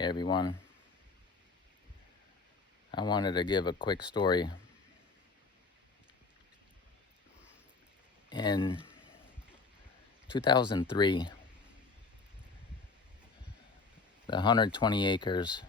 Hey everyone, I wanted to give a quick story. In 2003, the 120 acres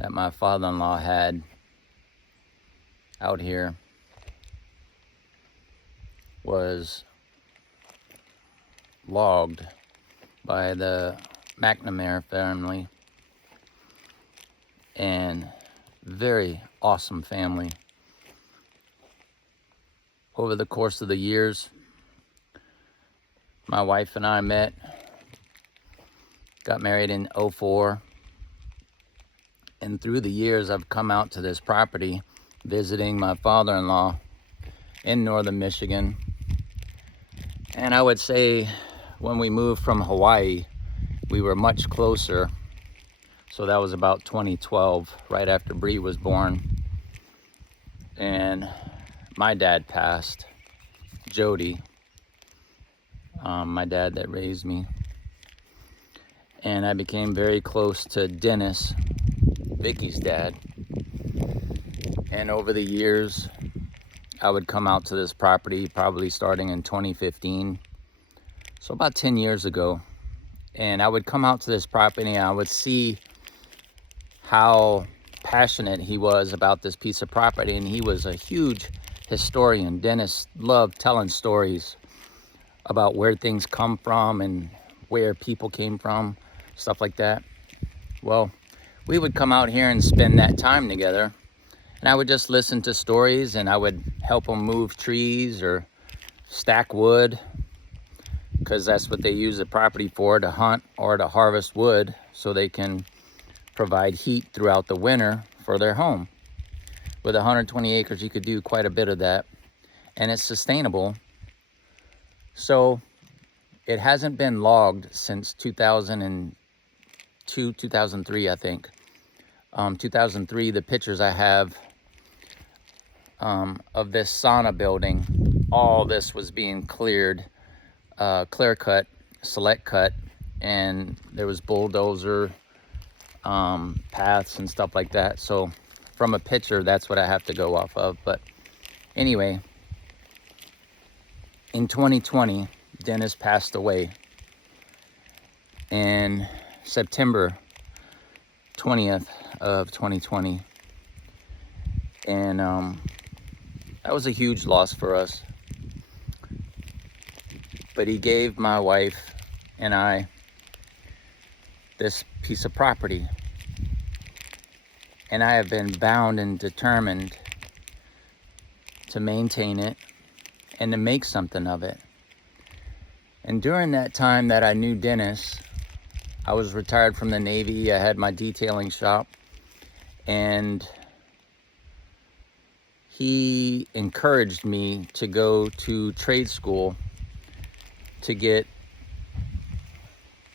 that my father-in-law had out here was logged by the McNamara family, and very awesome family. Over the course of the years, my wife and I met, got married in '04, and through the years I've come out to this property visiting my father-in-law in northern Michigan. And I would say when we moved from Hawaii, we were much closer. So that was about 2012, right after Bree was born. And my dad passed, Jody, my dad that raised me. And I became very close to Dennis, Vicky's dad. And over the years, I would come out to this property, probably starting in 2015. So about 10 years ago. And I would come out to this property and I would see how passionate he was about this piece of property. And he was a huge historian. Dennis loved telling stories about where things come from and where people came from, stuff like that. Well, we would come out here and spend that time together, and I would just listen to stories, and I would help him move trees or stack wood, because that's what they use the property for, to hunt or to harvest wood so they can provide heat throughout the winter for their home. With 120 acres, you could do quite a bit of that, and it's sustainable. So it hasn't been logged since 2002, 2003, I think. 2003, the pictures I have of this sauna building, all this was being cleared, clear cut, select cut, and there was bulldozer paths and stuff like that. So from a picture, that's what I have to go off of. But anyway, in 2020, Dennis passed away. In September 20th of 2020. And that was a huge loss for us. But he gave my wife and I this piece of property. And I have been bound and determined to maintain it and to make something of it. And during that time that I knew Dennis, I was retired from the Navy. I had my detailing shop, and he encouraged me to go to trade school to get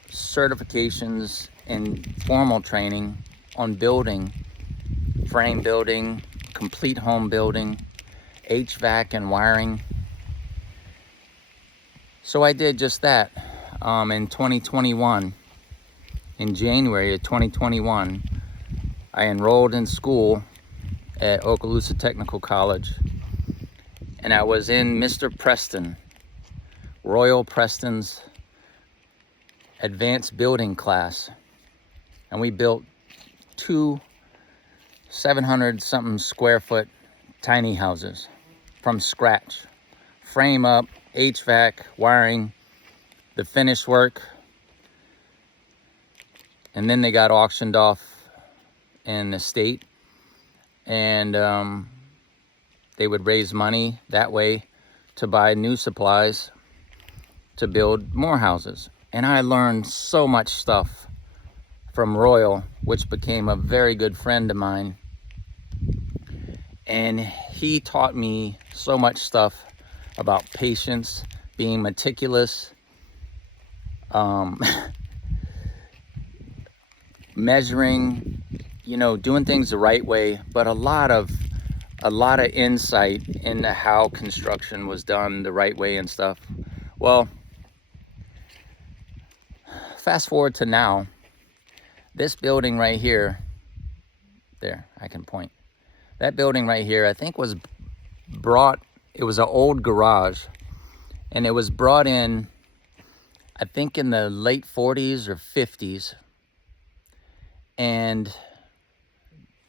certifications and formal training on building, frame building, complete home building, HVAC and wiring. So I did just that. In 2021, in January of 2021, I enrolled in school at Okaloosa Technical College, and I was in Mr. Preston, Royal Preston's advanced building class, and we built two 700 something square foot tiny houses from scratch, frame up, HVAC, wiring, the finish work, and then they got auctioned off in the state, and they would raise money that way to buy new supplies to build more houses. And I learned so much stuff from Royal, which became a very good friend of mine. And he taught me so much stuff about patience, being meticulous, measuring, doing things the right way, but a lot of insight into how construction was done the right way and stuff. Well, fast forward to now, This building right here, there, I can point. That building right here, I think was brought, it was an old garage, and it was brought in, I think in the late 40s or 50s. And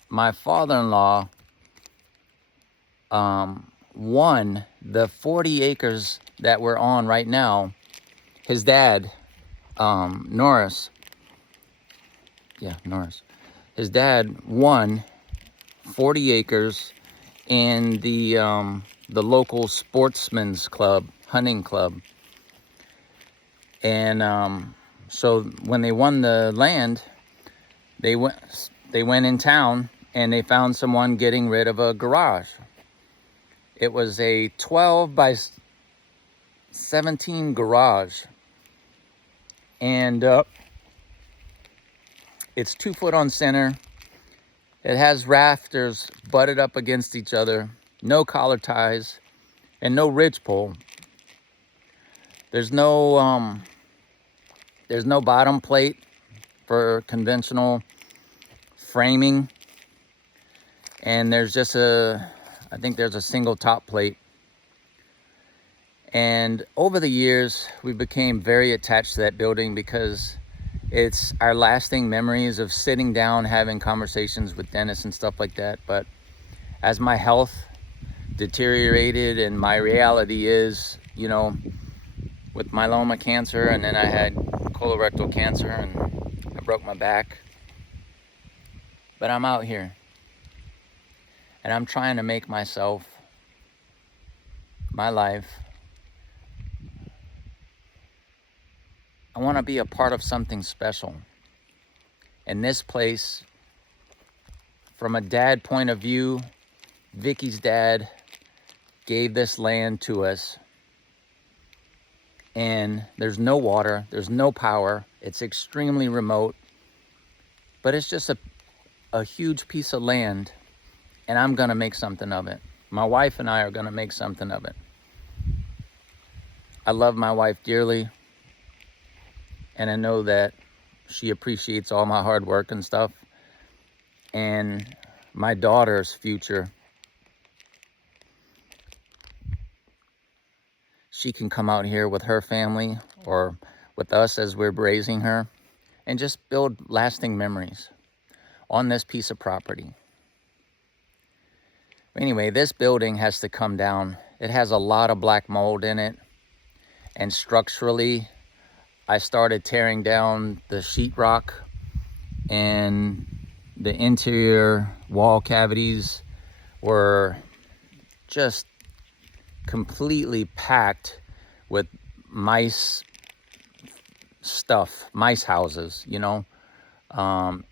my father-in-law won the 40 acres that we're on right now. His dad, Norris, his dad won 40 acres in the local sportsman's club, hunting club. And so when they won the land, they went in town and they found someone getting rid of a garage. It was a 12 by 17 garage, and it's 2 foot on center. It has rafters butted up against each other, no collar ties, and no ridge pole. There's no bottom plate for conventional framing, and there's just I think there's a single top plate. And over the years, we became very attached to that building because it's our lasting memories of sitting down, having conversations with Dennis and stuff like that. But as my health deteriorated, and my reality is, you know, with myeloma cancer, and then I had colorectal cancer, and I broke my back. But I'm out here, and I'm trying to make myself, my life, I want to be a part of something special. And this place, from a dad point of view, Vicky's dad gave this land to us. And there's no water, there's no power, it's extremely remote, but it's just a huge piece of land, and I'm gonna make something of it. My wife and I are gonna make something of it. I love my wife dearly, and I know that she appreciates all my hard work and stuff. And my daughter's future, she can come out here with her family or with us as we're raising her, and just build lasting memories on this piece of property. Anyway, this building has to come down. It has a lot of black mold in it, and structurally, I started tearing down the sheetrock, and the interior wall cavities were just completely packed with mice stuff, mice houses, you know.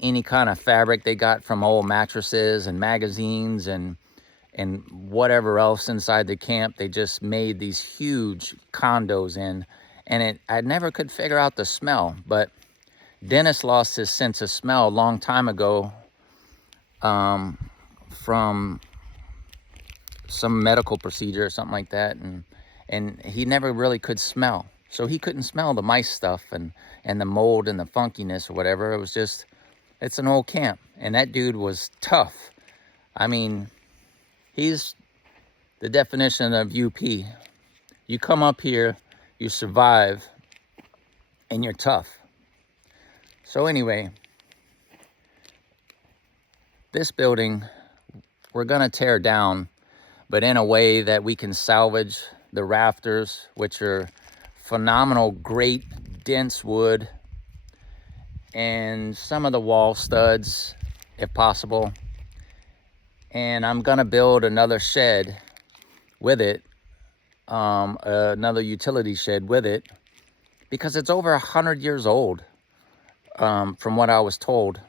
Any kind of fabric they got from old mattresses and magazines and whatever else inside the camp, they just made these huge condos in. And I never could figure out the smell, but Dennis lost his sense of smell a long time ago from some medical procedure or something like that, and he never really could smell. So he couldn't smell the mice stuff and the mold and the funkiness or whatever. It was just, it's an old camp, and that dude was tough. I mean, he's the definition of UP. You come up here, you survive, and you're tough. So anyway, this building, we're gonna tear down, but in a way that we can salvage the rafters, which are phenomenal, great, dense wood, and some of the wall studs, if possible. And I'm gonna build another shed with it, another utility shed with it, because it's over 100 years old, from what I was told.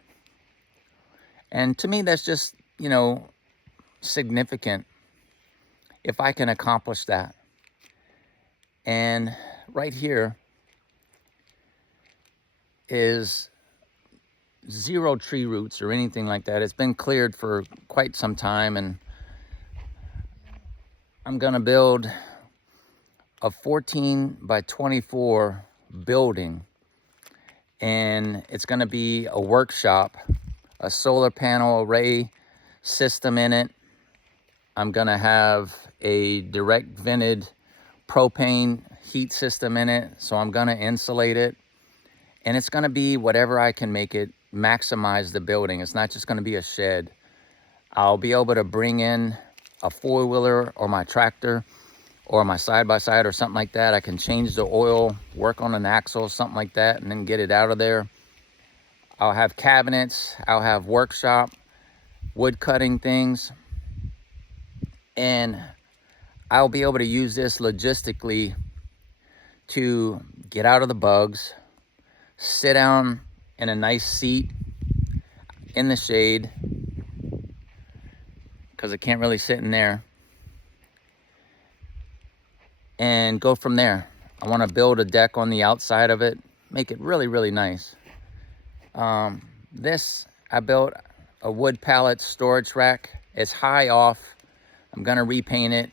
And to me, that's just, you know, significant if I can accomplish that. And right here is zero tree roots or anything like that. It's been cleared for quite some time, and I'm gonna build a 14 by 24 building, and it's going to be a workshop, a solar panel array system in it. I'm going to have a direct vented propane heat system in it, so I'm going to insulate it, and it's going to be whatever I can make it maximize the building. It's not just going to be a shed. I'll be able to bring in a four-wheeler or my tractor or my side-by-side or something like that. I can change the oil, work on an axle, something like that, and then get it out of there. I'll have cabinets, I'll have workshop, wood cutting things, and I'll be able to use this logistically to get out of the bugs, sit down in a nice seat in the shade, because I can't really sit in there, and go from there. I want to build a deck on the outside of it, make it really, really nice. I built a wood pallet storage rack. It's high off. I'm gonna repaint it,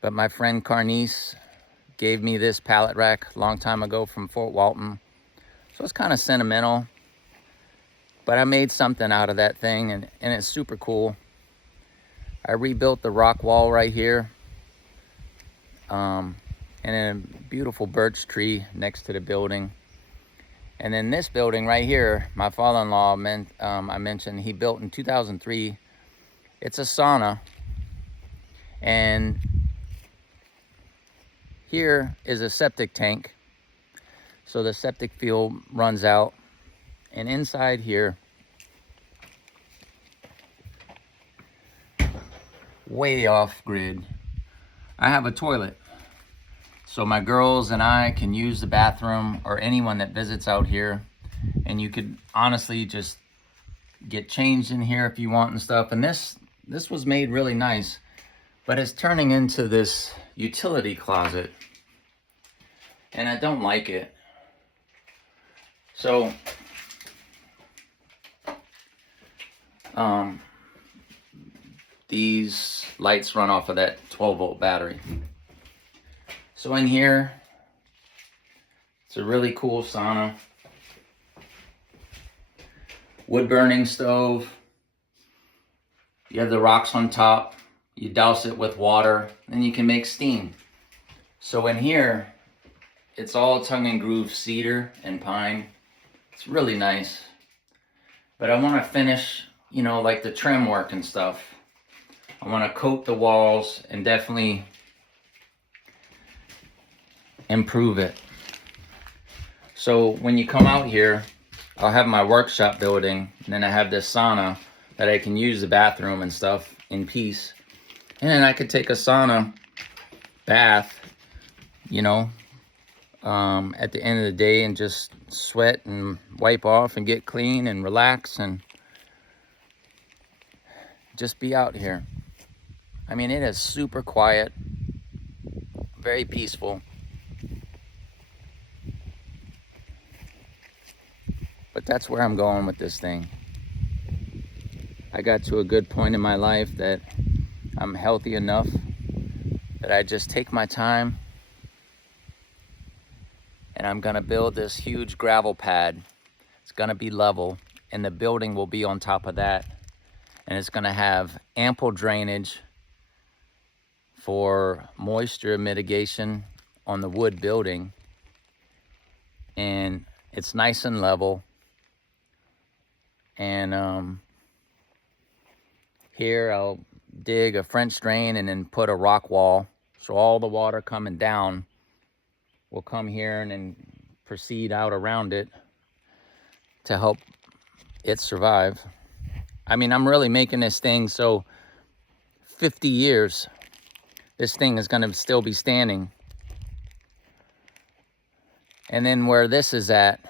but my friend Carnice gave me this pallet rack a long time ago from Fort Walton. So it's kind of sentimental, but I made something out of that thing, and it's super cool. I rebuilt the rock wall right here, and a beautiful birch tree next to the building. And then this building right here, my father-in-law, I mentioned, he built in 2003. It's a sauna. And here is a septic tank. So the septic field runs out. And inside here, way off grid, I have a toilet. So my girls and I can use the bathroom, or anyone that visits out here. And you could honestly just get changed in here if you want and stuff. And this was made really nice, but it's turning into this utility closet, and I don't like it. So these lights run off of that 12-volt battery. So in here, it's a really cool sauna. Wood burning stove. You have the rocks on top. You douse it with water, then you can make steam. So in here, it's all tongue and groove cedar and pine. It's really nice. But I want to finish, like the trim work and stuff. I want to coat the walls and definitely improve it. So when you come out here, I'll have my workshop building, and then I have this sauna that I can use the bathroom and stuff in peace. And then I could take a sauna bath, at the end of the day, and just sweat and wipe off and get clean and relax and just be out here. I mean, it is super quiet, very peaceful. But that's where I'm going with this thing. I got to a good point in my life that I'm healthy enough that I just take my time, and I'm gonna build this huge gravel pad. It's gonna be level, and the building will be on top of that. And it's gonna have ample drainage for moisture mitigation on the wood building. And it's nice and level. And here I'll dig a French drain and then put a rock wall. So all the water coming down will come here and then proceed out around it to help it survive. I mean, I'm really making this thing so 50 years, this thing is gonna still be standing. And then where this is at,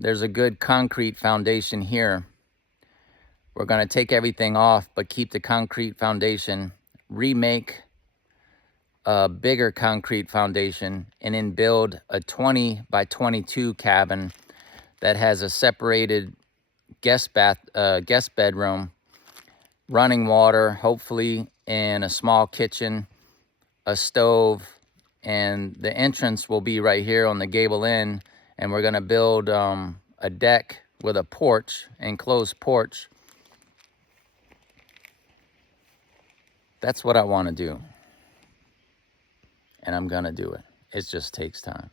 there's a good concrete foundation here. We're gonna take everything off, but keep the concrete foundation, remake a bigger concrete foundation, and then build a 20 by 22 cabin that has a separated guest bedroom, running water, hopefully, and a small kitchen, a stove, and the entrance will be right here on the gable end, and we're gonna build a deck with a porch, enclosed porch. That's what I want to do, and I'm gonna do it. It just takes time.